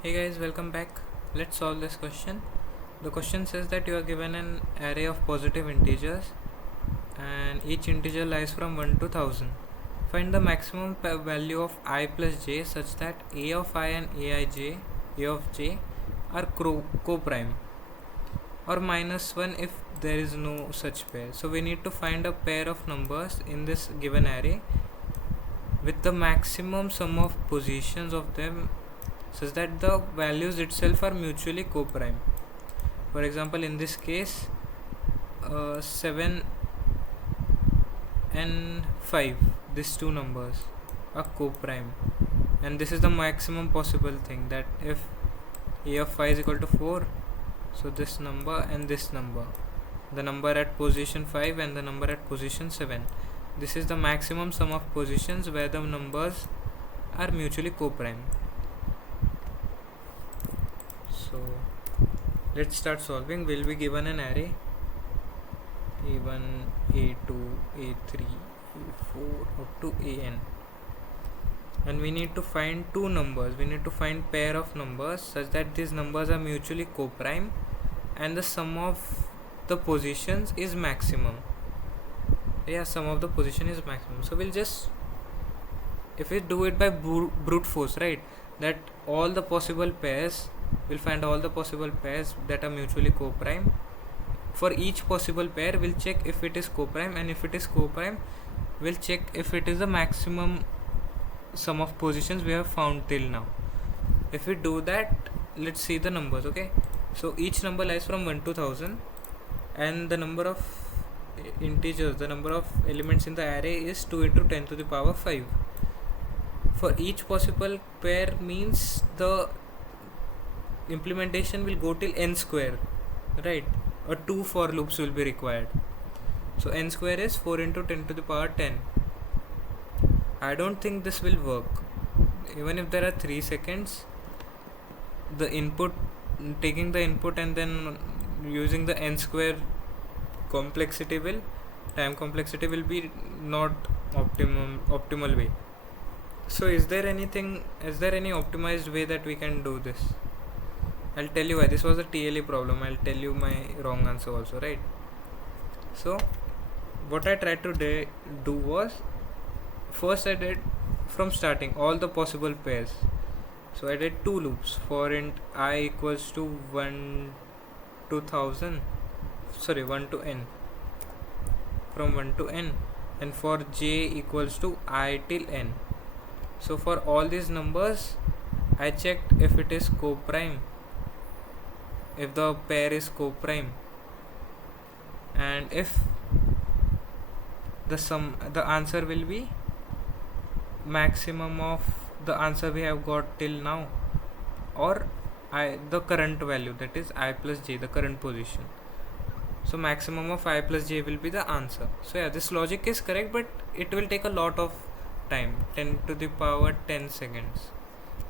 Hey guys, welcome back. Let's solve this question. The question says that you are given an array of positive integers and each integer lies from 1 to 1000. Find the maximum value of I plus j such that a of I and a of j are coprime, or minus 1 if there is no such pair. So we need to find a pair of numbers in this given array with the maximum sum of positions of them such that the values itself are mutually coprime. For example, in this case, 7 and 5, these two numbers are coprime, and this is the maximum possible thing, that if a of 5 is equal to 4, so this number and this number, the number at position 5 and the number at position 7, this is the maximum sum of positions where the numbers are mutually coprime. So let's start solving. We'll be given an array a1, a2, a3, a4 up to an, and we need to find two numbers. We need to find pair of numbers such that these numbers are mutually coprime and the sum of the positions is maximum. Sum of the position is maximum. So we'll just, if we do it by brute force, right, that all the possible pairs, we'll find all the possible pairs that are mutually coprime. For each possible pair, we'll check if it is coprime, and if it is coprime, we'll check if it is the maximum sum of positions we have found till now. If we do that, let's see the numbers. Okay, so each number lies from 1 to 1000, and the number of integers, the number of elements in the array is 2 into 10 to the power 5. For each possible pair means the implementation will go till n square, right, or 2 for loops will be required. So n square is 4 into 10 to the power 10. I don't think this will work. Even if there are 3 seconds, the input, taking the input and then using the n square time complexity will be not optimal way. So is there any optimized way that we can do this? I'll tell you why. This was a TLE problem. I'll tell you my wrong answer also, right? So what I tried to do was, first I did from starting all the possible pairs. So I did two loops for int I equals to 1 to 1000, 1 to n, from 1 to n, and for j equals to I till n. So for all these numbers, I checked if it is coprime, if the pair is coprime, and if the answer will be maximum of the answer we have got till now, or the current value, that is I plus j, the current position. So maximum of I plus j will be the answer. So yeah, this logic is correct, but it will take a lot of time, 10 to the power 10 seconds.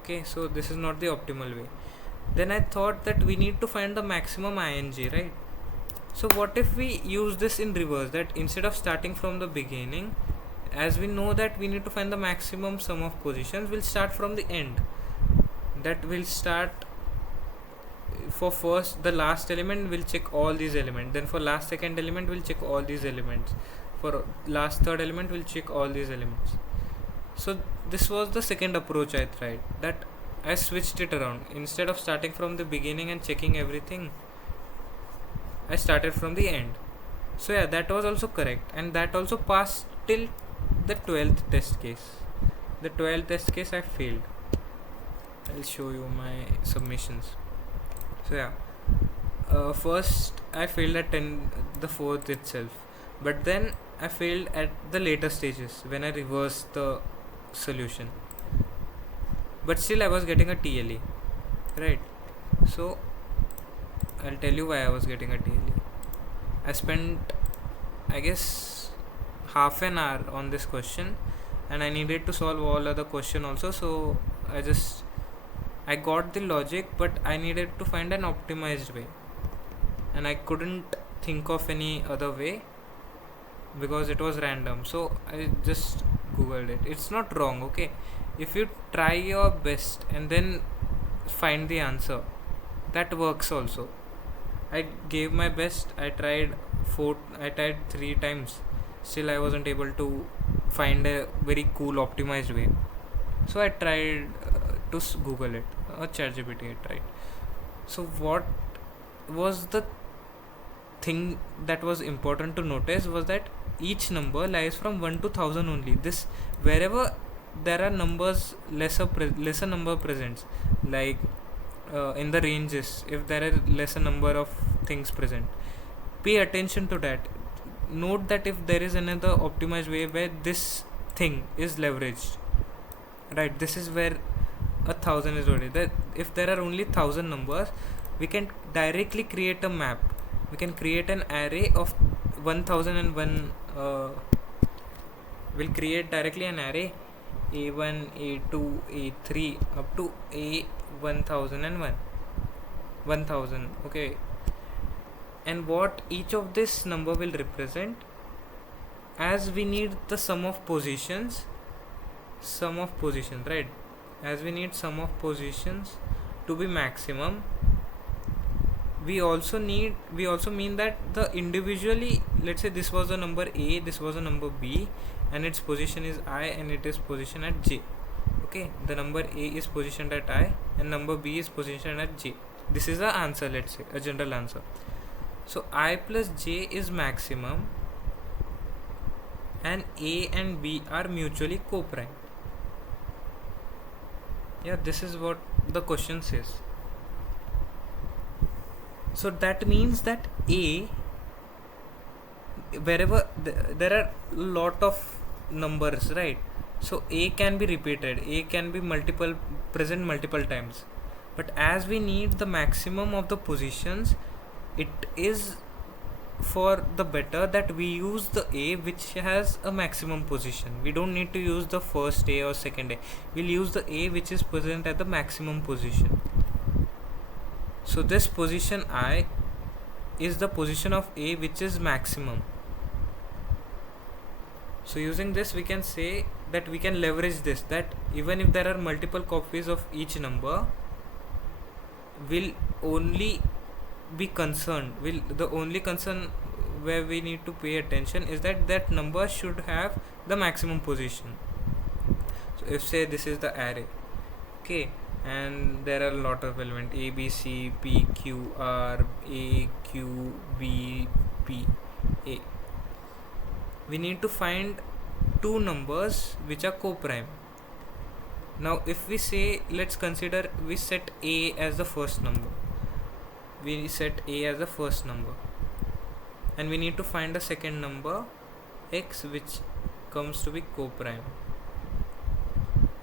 Okay, so this is not the optimal way. Then I thought that we need to find the maximum I and j, right? So what if we use this in reverse, that instead of starting from the beginning, as we know that we need to find the maximum sum of positions, we'll start from the end. That will start for first, the last element, we'll check all these elements. Then for last second element, we'll check all these elements. For last third element, we'll check all these elements. So this was the second approach I tried, that I switched it around. Instead of starting from the beginning and checking everything, I started from the end. So yeah, that was also correct, and that also passed till the 12th test case. The 12th test case I failed. I'll show you my submissions. So yeah, first I failed at the 4th itself, but then I failed at the later stages when I reversed the solution. But still I was getting a TLE, right? So I'll tell you why I was getting a TLE. I spent, I guess, half an hour on this question, and I needed to solve all other question also. So I got the logic, but I needed to find an optimized way, and I couldn't think of any other way because it was random. So I just googled it. It's not wrong, okay? If you try your best and then find the answer. That works also. I gave my best. I tried 3 times. Still I wasn't able to find a very cool optimized way. So I tried to Google it, ChatGPT I tried. So what was the thing that was important to notice was that each number lies from 1 to 1000 only. This, wherever there are numbers lesser number presents, like in the ranges, if there are lesser number of things present, pay attention to that. Note that if there is another optimized way where this thing is leveraged, right, this is where 1000 is already there. If there are only 1000 numbers, we can directly create a map. We can create an array of 1001. We'll create directly an array a1, a2, a3 up to a1001, 1000. Okay, and what each of this number will represent, as we need the sum of positions, right, as we need sum of positions to be maximum, we also mean that the individually, let's say this was a number a, this was a number b, and its position is I and it is positioned at j. Okay, the number a is positioned at I and number b is positioned at j. This is the answer, let's say a general answer. So I plus j is maximum and a and b are mutually coprime. Yeah, this is what the question says. So that means that a, wherever there are lot of numbers, right, so a can be repeated, a can be present multiple times, but as we need the maximum of the positions, it is for the better that we use the a which has a maximum position. We don't need to use the first a or second a. We'll use the a which is present at the maximum position. So this position I is the position of a which is maximum. So using this we can say that we can leverage this, that even if there are multiple copies of each number, will only be concerned, the only concern where we need to pay attention is that that number should have the maximum position. So if say this is the array, okay, and there are a lot of elements a, b, c, p, q, r, a, q, b, p, a. We need to find two numbers which are coprime. Now if we say, let's consider we set a as the first number, and we need to find a second number x which comes to be coprime,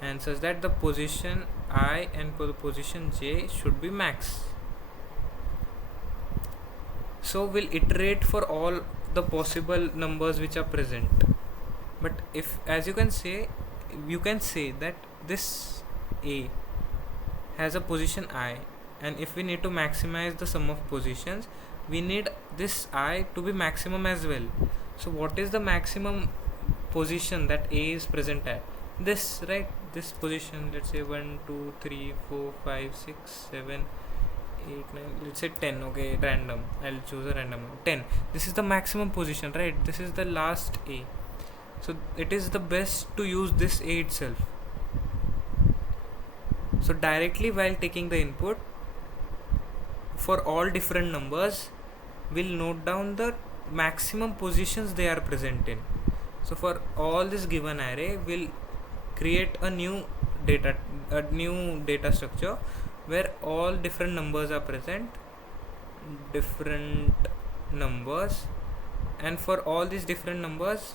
and such that the position I and the position j should be max. So we'll iterate for all the possible numbers which are present, but if, as you can say that this a has a position I, and if we need to maximize the sum of positions, we need this I to be maximum as well. So what is the maximum position that a is present at? This, right, this position, let's say 1, 2, 3, 4, 5, 6, 7, 8, 9, let's say 10. Okay, random, I'll choose a random 10. This is the maximum position, right? This is the last a. So it is the best to use this a itself. So directly while taking the input for all different numbers, we'll note down the maximum positions they are present in. So for all this given array, we'll create a new data structure where all different numbers are present, and for all these different numbers,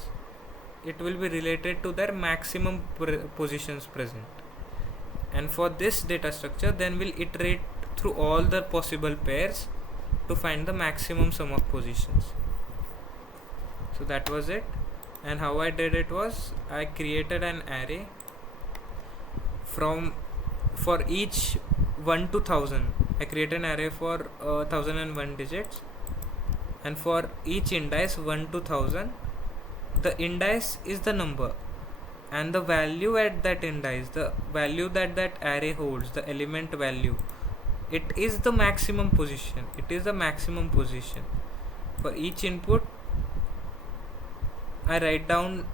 it will be related to their maximum positions present. And for this data structure, then we'll iterate through all the possible pairs to find the maximum sum of positions. So that was it. And how I did it was, I created an array for each 1 to 1000. I created an array for 1001 digits, and for each indice 1 to 1000, the indice is the number, and the value at that index, the value that that array holds, the element value, it is the maximum position. It is the maximum position. For each input I write down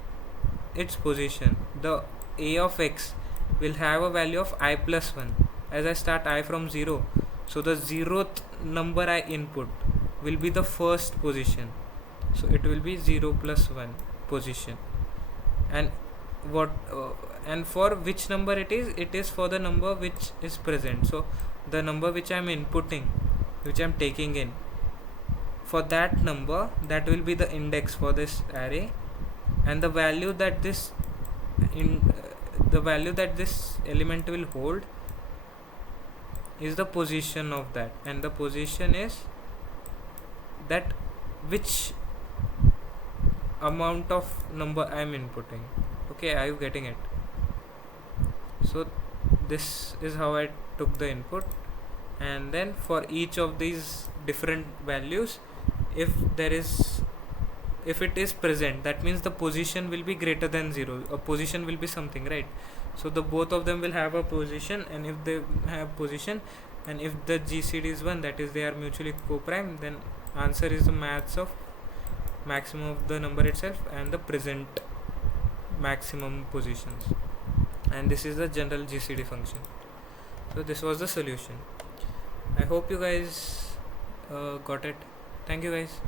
its position. The a of x will have a value of I plus 1 as I start I from 0. So the 0th number I input will be the first position. So it will be 0 plus 1 position. And what and for which number it is for the number which is present. So the number which I am inputting, which I am taking in, for that number, that will be the index for this array, and the value that this element will hold is the position of that, and the position is that which amount of number I am inputting. Okay, are you getting it? So this is how I took the input, and then for each of these different values, if it is present, that means the position will be greater than 0. A position will be something, right? So the both of them will have a position, and if they have position, and if the GCD is 1, that is they are mutually coprime, then answer is the maths of maximum of the number itself and the present maximum positions, and this is the general GCD function. So this was the solution. I hope you guys got it. Thank you guys.